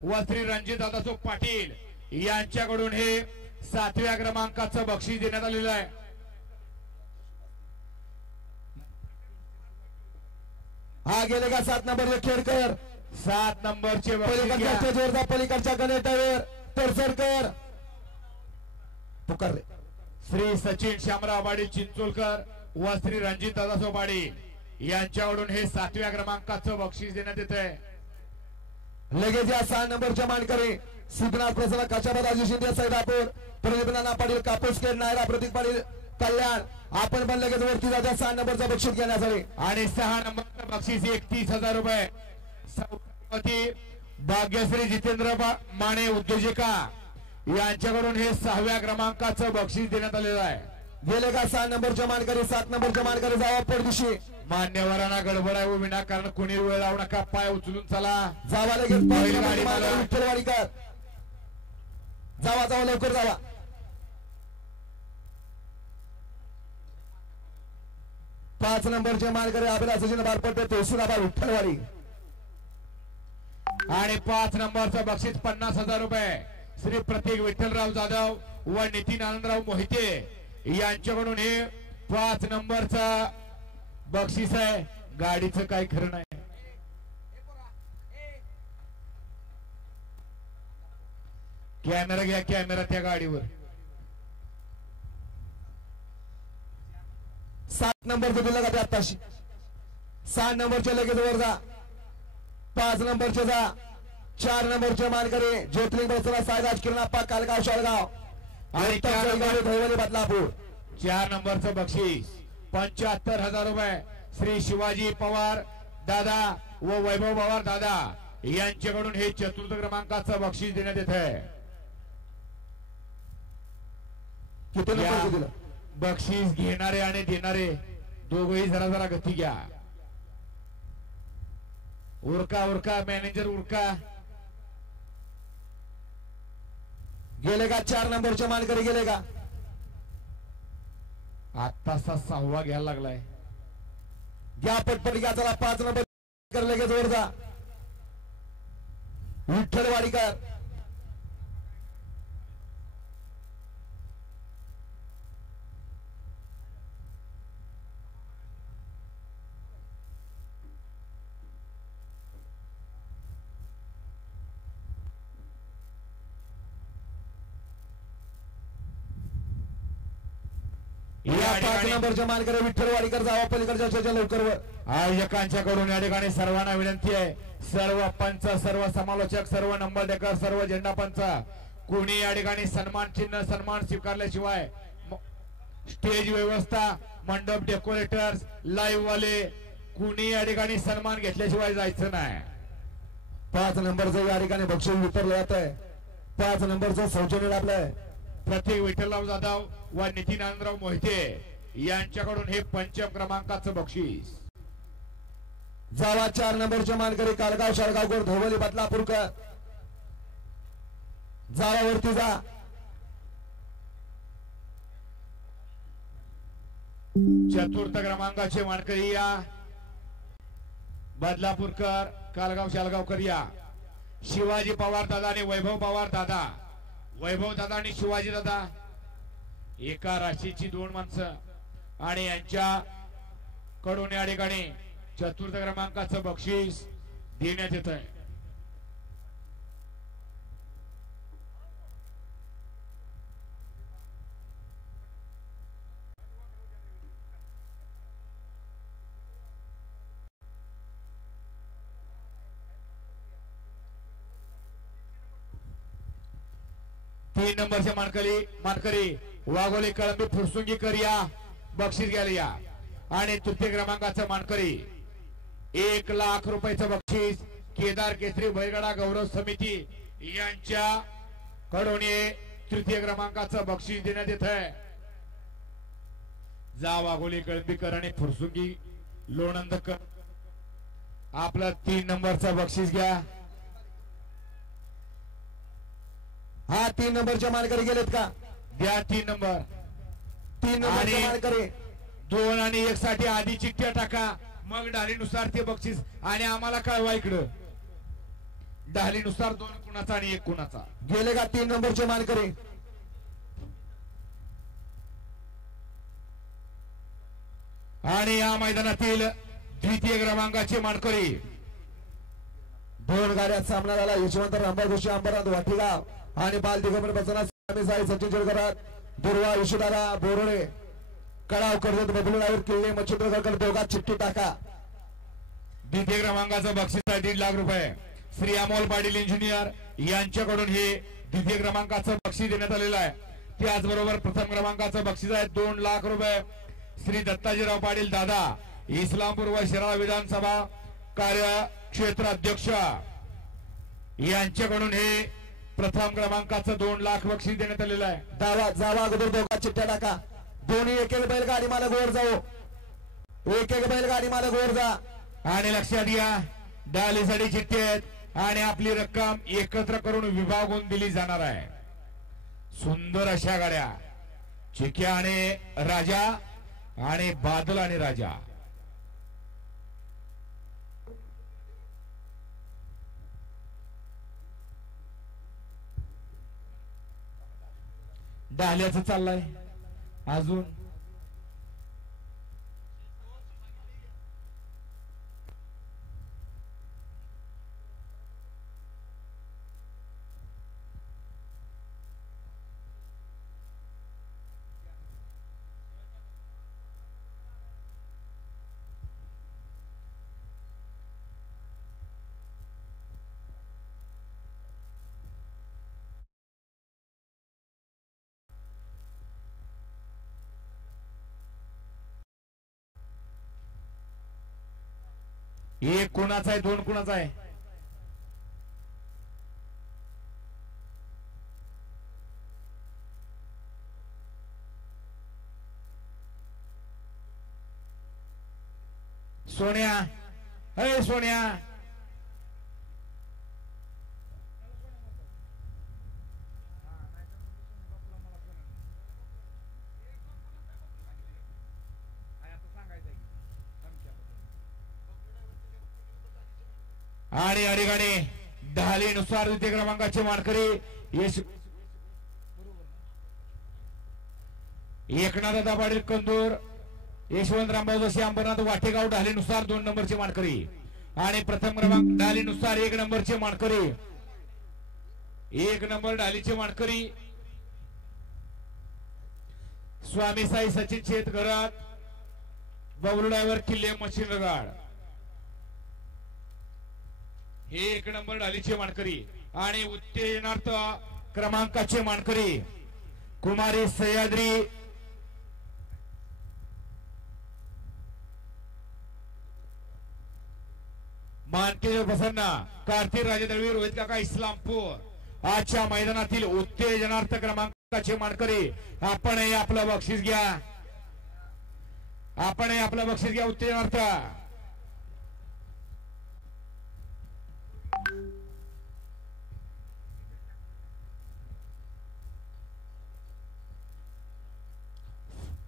व श्री रणजितदादा पाटील यांच्याकडून हे 7व्या क्रमांकाचं बक्षीस देण्यात आलेलं आहे। हा गेले का 7 नंबर खेडकर, 7 नंबरचे पलीकडच्या गणेटावर तरसरकर पुकारले। श्री सचिन श्यामराव पाटील चिंचोलकर व श्री रणजितदादा पाटील यांच्याकडून हे 7व्या क्रमांकाचं बक्षीस देण्यात येत आहे। लगेच या 6 नंबरच्या मानकरी सिद्धनाथ प्रसन्न काचाबाद राजू शिंदे सैदापूर प्रदीप नाना पाटील कापूसखेड नायरा प्रतीक पाटील कल्याण आपण पण लगेच वरती जात्या 6 नंबरचं बक्षीस घेण्यासाठी। आणि 6 नंबरचं बक्षीस 31,000 रुपये सौभाग्यवती भाग्यश्री जितेंद्र माने उद्योजिका यांच्याकडून हे 6व्या क्रमांकाचं बक्षीस देण्यात आलेलं आहे। गेले का 6 नंबरच्या मानकरी 7 नंबरच्या मानकरी जावा परदिशी। मान्यवरांना गडबड आहे विनाकारण कोणी वेळ लावू नका, पाय उचलून चला जावा लगेच विठ्ठलवाडीकर जावा जावा लवकर जावा। 5 नंबरचे मानकरी अभिलाषाची बारपट्टे तहसीलदार विठ्ठलवाडी आणि 5 नंबरचं बक्षीस 50,000 रुपये श्री प्रतीक विठ्ठलराव जाधव व नितीन आनंदराव मोहिते यांच्याकडून हे 5 नंबरचं बक्षीस आहे। गाडीचं काही खरं नाही, कॅमेरा घ्या कॅमेरा त्या गाडीवर। 7 नंबरचं दिलं का ते आत्ताशी 6 नंबरचे लगेच वर जा, 5 नंबरचे जा, 4 नंबरचे मानकरी ज्योतिर्लिंग बसला सायदास किरणाप्पा कालगाव शाळगाव आणि धैवली बदलापूर। 4 नंबरचं बक्षीस 75,000 रुपये श्री शिवाजी पवार दादा व वैभव पवार दादा यांच्याकडून हे 4र्थ क्रमांकाचं बक्षीस देण्यात येत आहे। किती नंबर दिलं बक्षीस घेणारे आणि देणारे दोघेही जरा जरा गती घ्या। उरका उरका मॅनेजर उरका। गेले का 4 नंबरचे मानकरी गेले का आत्ताचा 6वा घ्यायला लागलाय, घ्या पटपट घ्या चला। 5 नंबर लगेच वर जा विठ्ठलवाडीकर या 5 नंबरच्या मानकरी विठ्ठलवाडीकर जावा पलीकडच्या लवकर वर। आयोजकांच्याकडून या ठिकाणी सर्वांना विनंती आहे, सर्व पंच सर्व समालोचक सर्व नंबर डेकर सर्व झेंडा पंच कोणी या ठिकाणी सन्मान चिन्ह सन्मान स्वीकारल्याशिवाय स्टेज व्यवस्था मंडप डेकोरेटर्स लाईव्ह वाले कोणी या ठिकाणी सन्मान घेतल्याशिवाय जायचं नाही। 5 नंबरचं या ठिकाणी बक्षीस वितरलं जात आहे। 5 नंबरचं सौजन्य आपलं प्रतीक विठ्ठलराव जाधव व नितीन आनंदराव मोहिते यांच्याकडून हे 5 क्रमांकाचं बक्षीस। जावा 4 नंबरचे मानकरी कालगाव शाळगावकर धोवली बदलापूरकर जावा वरती जा। 4र्थ क्रमांकाचे मानकरी या बदलापूरकर कालगाव शाळगावकर या शिवाजी पवार दादा आणि वैभव पवार दादा, वैभव दादा आणि शिवाजी दादा एका राशीची 2 माणसं आणि यांच्या कडून या ठिकाणी 4र्थ क्रमांकाचं बक्षीस देण्यात येत आहे। तीन नंबरचे मानकरी वाघोली कळंबी फुरसुंगीकर या बक्षीस घ्यायला या आणि 3य क्रमांकाचं मानकरी 1 लाख रुपयाचं बक्षीस केदार केसरी बैलगाडा गौरव समिती यांच्या कडून 3य क्रमांकाचं बक्षीस देण्यात येत आहे। जा वाघोली कळंबीकर आणि फुरसुंगी लोणंदकर आपलं 3 नंबरचं बक्षीस घ्या। हा 3 नंबरचे मानकरी गेलेत का द्या 3 नंबर 3 नंबरचे मानकरी 2 आणि 1 साठी आधी चिठ्ठ्या टाका, मग डालीनुसार ते बक्षीस आणि आम्हाला कळवा इकडं ढालीनुसार 2 कुणाचा आणि 1 कुणाचा. गेले का 3 नंबरचे मानकरी. आणि या मैदानातील द्वितीय क्रमांकाचे मानकरी 2 गाड्यात सामना झाला. यशवंत रामभाऊ जोशी अंबरनाथ वाटीगाव आणि बाल दिगंबर बसना स्वामी साई सचिन जळकरात दुर्वा यशोदारा बोरोळे कडाव कर्जत बबलू ड्रायव्हर किल्ले मच्छिंद्रगड दोघात चिठ्ठी टाका. द्वितीय क्रमांकाचं बक्षीस आहे 1.5 लाख रुपये. श्री अमोल पाटील इंजिनियर यांच्याकडून हे द्वितीय क्रमांकाचं बक्षीस देण्यात आलेलं आहे. त्याचबरोबर प्रथम क्रमांकाचं बक्षीस आहे 2 लाख रुपये. श्री दत्ताजीराव पाटील दादा इस्लामपूर व शिराळा विधानसभा कार्यक्षेत्र अध्यक्ष यांच्याकडून हे प्रथम क्रमांकाचं 2 लाख बक्षीस देण्यात आलेलं आहे. जावा अगोदर दोघात चिठ्ठ्या टाका. दोन्ही एक बैलगाडी मालक वर जाऊ. एक बैलगाडी मालक वर जा. आणि लक्षात घ्या डालीसाठी चिठ्ठी आहेत आणि आपली रक्कम एकत्र करून विभागून दिली जाणार आहे. सुंदर अशा गाड्या चिक्या आणि राजा आणि बादल आणि राजा. डाल्याचं चाललंय अजून. एक कुणाचा आहे 2 कुणाचा आहे. सोन्या हे सोन्या आणि अडीगाडी ढालीनुसार द्वितीय क्रमांकाचे मानकरी एकनाथ दादा पाटील कंदूर यशवंत रामभाऊ जोशी अंबरनाथ वाटेगाव ढालीनुसार 2 नंबरचे मानकरी आणि प्रथम क्रमांक ढालीनुसार 1 नंबरचे मानकरी. 1 नंबर ढालीचे मानकरी स्वामी साई सचिन शेतघरात बबलू ड्रायव्हर किल्ले मच्छिंद्रगड हे 1 नंबर ढालीचे मानकरी. आणि उत्तेजनार्थ क्रमांकाचे मानकरी कुमारी सह्याद्री मानकेश्वर प्रसन्न कार्तिक राजे दळवी रोहित काका इस्लामपूर आजच्या मैदानातील उत्तेजनार्थ क्रमांकाचे मानकरी. आपणही आपलं बक्षीस घ्या. आपणही आपलं बक्षीस घ्या उत्तेजनार्थ.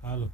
Alô.